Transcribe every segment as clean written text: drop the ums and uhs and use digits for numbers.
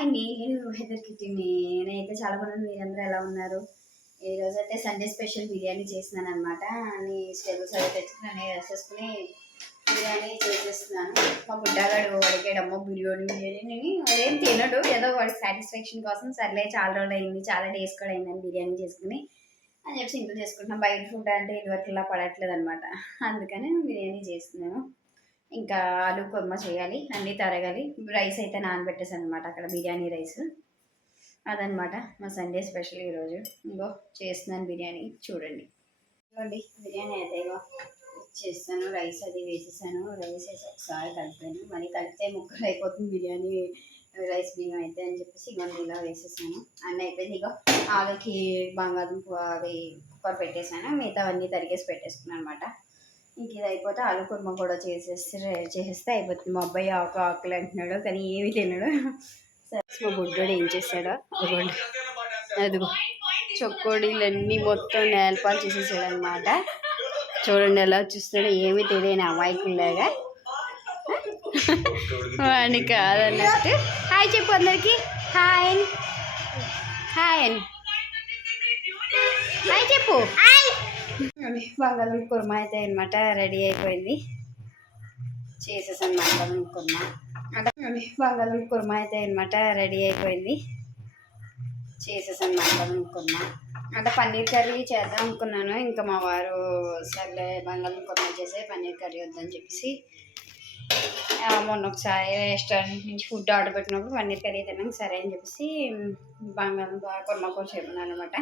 Hi నేను Heather కిట్టిని. నేనైతే చాలా బాగున్నాను. మీరందరూ ఎలా ఉన్నారు? ఈరోజు అయితే సండే స్పెషల్ బిర్యానీ చేసినాను అనమాట. అన్ని స్టేబుల్స్ అవి తెచ్చుకుని అన్నీ వేసేసుకుని బిర్యానీ చేసేస్తున్నాను. మా బుడ్డాగాడు అడిగాడమ్మ బిర్యానీ అదేం తినడు, ఏదో వాడి సాటిస్ఫాక్షన్ కోసం సర్లే చాలా రోజులు అయింది, చాలా డేస్ కూడా అయిందని బిర్యానీ చేసుకుని అని చెప్పి సింపుల్ చేసుకుంటున్నాం. బయట ఫుడ్ అంటే ఇదివరకులా పడట్లేదు అనమాట, అందుకని బిర్యానీ చేస్తున్నాను. ఇంకా ఆలు కుర్మా చేయాలి, అన్నీ తరగాలి. రైస్ అయితే నానబెట్టేసాను అనమాట, అక్కడ బిర్యానీ రైస్. అదనమాట మా సండే స్పెషల్ ఈరోజు. ఇంకో చేస్తున్నాను బిర్యానీ, చూడండి. ఇవ్వండి బిర్యానీ అయితే ఇగో చేస్తాను. రైస్ అది వేసేసాను, రైస్ వేసి ఒకసారి కలిపాను. మళ్ళీ కలిపితే ముక్కలు అయిపోతుంది బిర్యానీ రైస్ బియ్యం అయితే అని చెప్పేసి ఇవన్నీ ఇలా వేసేసాను. అన్నీ అయిపోయింది. ఇగో ఆలుకి బంగాళదుంప అవి కుక్కర్ పెట్టేసాను, మిగతా అవన్నీ తరిగేసి పెట్టేసుకున్నాను అనమాట. ఇంక ఇది అయిపోతే ఆలు కుర్మా కూడా చేసేస్తే అయిపోతుంది. మా అబ్బాయి ఆకులు అంటున్నాడు కానీ ఏమి తినడు. సరే మా బుడ్డోడు ఏం చేశాడో ఇవ్వండి, అదిగో చొక్కోడీలన్నీ మొత్తం నేలపాలు చేసేసాడు అనమాట. చూడండి ఎలా చూస్తాడు, ఏమి తెలియని అమాయకుల్లాగా. వాడిని కాదన్నట్టు హాయ్ చెప్పు అందరికి. హాయ్ హాయ్ హాయ్ చెప్పు. బంగాళదుంప కుర్మా అయితే అనమాట రెడీ అయిపోయింది, చేసేసాను బంగాళదుంప కుర్మా. బంగాళదుంప కుర్మా అయితే అనమాట రెడీ అయిపోయింది, చేసేసాను బంగాళదుంప కుర్మా. అంటే పన్నీర్ కర్రీ చేద్దాం అనుకున్నాను, ఇంకా మా వారు సర్లే బంగాళదుంప కుర్మా చేసే పన్నీర్ కర్రీ వద్దని చెప్పేసి మొన్న ఒకసారి రెస్టారెంట్ నుంచి ఫుడ్ ఆర్డర్ పెట్టినప్పుడు పన్నీర్ కర్రీ తిన్నాను, సరే అని చెప్పేసి బంగాళదుంప కుర్మా కూడా చెప్పినాను అనమాట.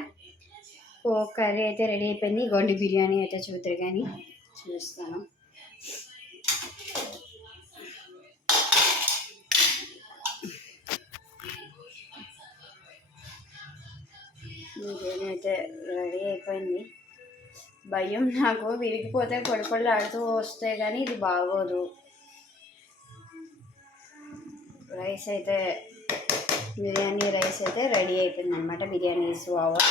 ఓ కర్రీ అయితే రెడీ అయిపోయింది. గొండి బిర్యానీ అయితే చూద్దరు కానీ చూస్తాను. బిర్యానీ అయితే రెడీ అయిపోయింది. భయం నాకు, విరిగిపోతే పొడి ఆడుతూ వస్తే కానీ ఇది బాగోదు. రైస్ అయితే బిర్యానీ రైస్ అయితే రెడీ అయిపోయింది అనమాట. బిర్యానీ ఓవర్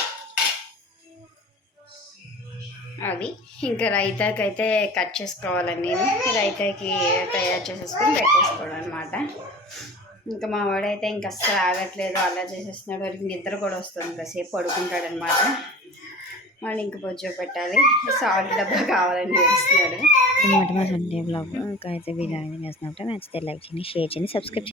అది. ఇంకా రైతాకి అయితే కట్ చేసుకోవాలండి, నేను రైతాకి తయారు చేసేసుకొని పెట్టేసుకోవడం అనమాట. ఇంకా మా వాడైతే ఇంకా అస్సలు ఆగట్లేదు, అలా చేసేస్తున్నాడు. వారికి నిద్ర కూడా వస్తుంది, కాసేపు పడుకుంటాడనమాట. వాడు ఇంక బొజ్జో పెట్టాలి, సాల్ట్ డబ్బా కావాలని చేస్తున్నాడు అనమాట. మా సండే బ్లాగ్ ఇంకా అయితే బిర్యానీ వేసినట్టు నచ్చితే లైక్ చేయండి, షేర్ చేయండి, సబ్స్క్రైబ్ చేయండి.